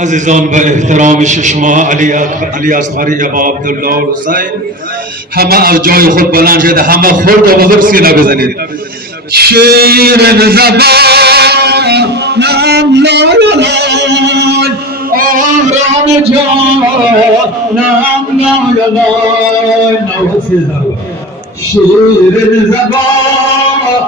عزیزان به احترام شما علی اصغری ابا عبدالله حسین همه از جای خود بلند شده، همه خود را بزرگ سینه بزنید. شیرین زبانم لای لای، آرام جانم لای لای، شیرین زبانم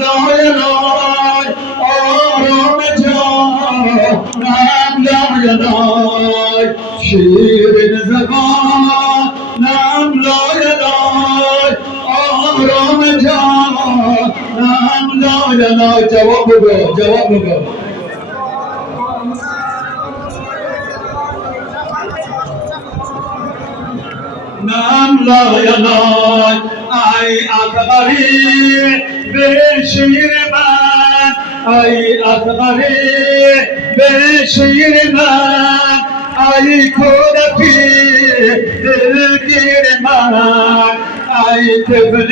لای لای، آرام جانم لای لای، شیرین زبانم لای لای، آرام جانم لای لای. جواب بگو، جواب بگو. نام لای لای، ای اصغری به شیر من، ای اصغری به شیر من، ای کودکی دلگیر من، ای طفل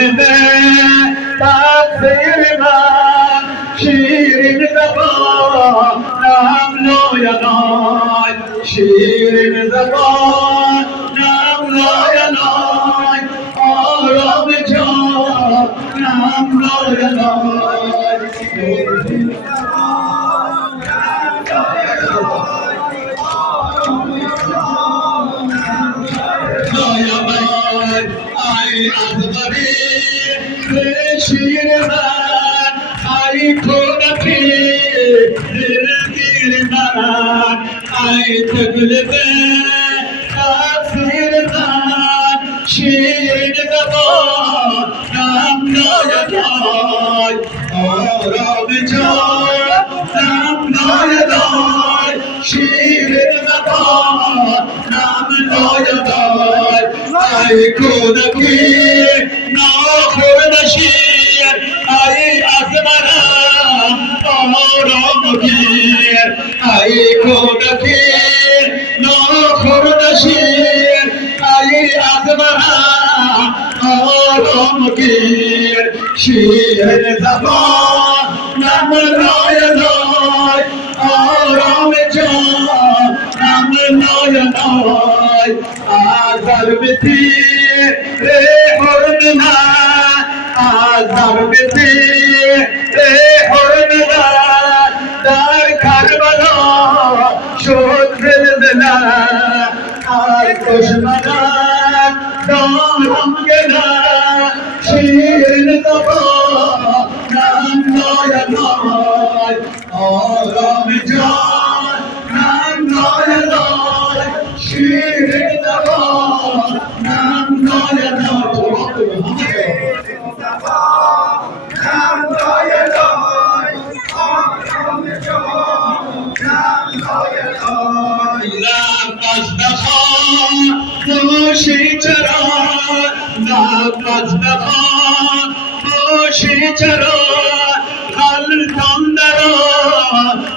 تقصیر من، شیرین زبانم لای لای، شیرین زبانم لای لای، آرام جانم لای لای، شیرین ای اصغری به شیر من، ای کودکی دلگیر من، ای طفل تقصیر من، شیرین زبانم لای لای، آرام جانم لای لای، شیرین زبانم لای لای، ای کودکی ناخور نشیر، ای اصغرم آرام گیر، ای کودکی ناخور نشیر، ای اصغرم آرام گیر، شیرین زبانم لای لای، آرام جانم لای لای، آزر به تیر حرم من، آزر به تیر حرم من، در کربلا شد زلزله، از دشمنان دارم گله، شیرین زبانم لای لای، آرام جانم لای لای، شیرین زبانم لای لای. نفس بخاموشی چرا، نفس بخاموشی چرا، غلطان در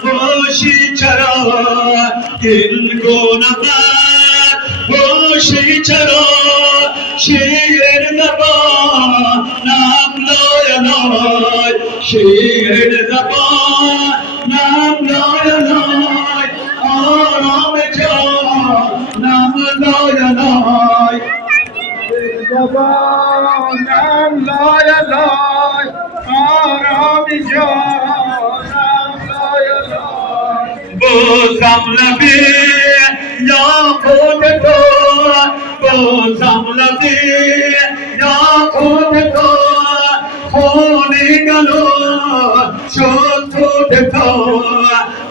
آغوشی چرا، این گونه باشی چرا، شیرین زبانم لای لای، شیرین زبانم لای لای، آرام جانم لای لای، زبانم لای لای، آرام جانم لای لای. بازم لبی یا خود تو، بازم لبی یا خود تو، خونی گلو شد خود تو،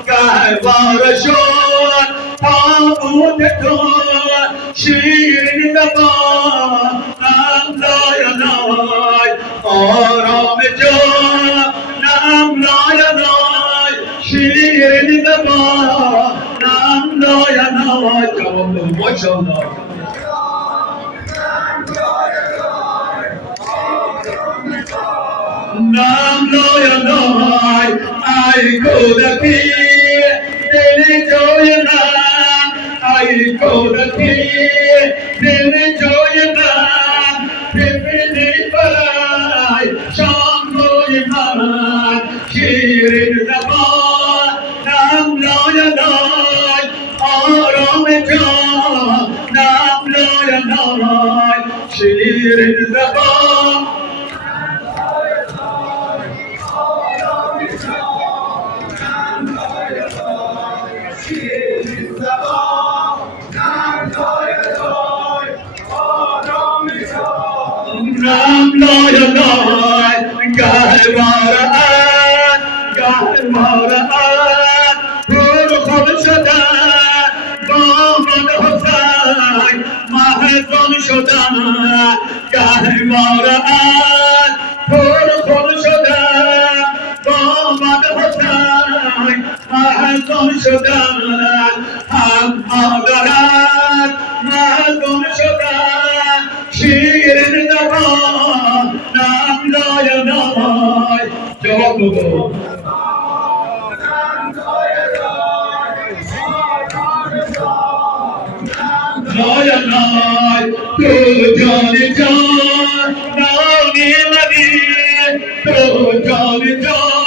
گهوار شد تابوت تو، شیرین زبانم لای لای، آرام جانم لای لای، شیرین زبانم لای لای. جواب دو ماشاءالله. نام لای لای، ای کودکی دل جای من، ای کودکی دل جای من، ببینی برای شام روی من، شیرین زبان شیرین زبان نام لای لای گهواران گهواران پر خود شدن با من حسین محزون شدن گهواران پر خود شدن با من حسین محزون شدن هم مادران محزون شدن شیرین زبان نام لای لای جواب بگو لای لای تو جان جان نانی مدی تو جان جان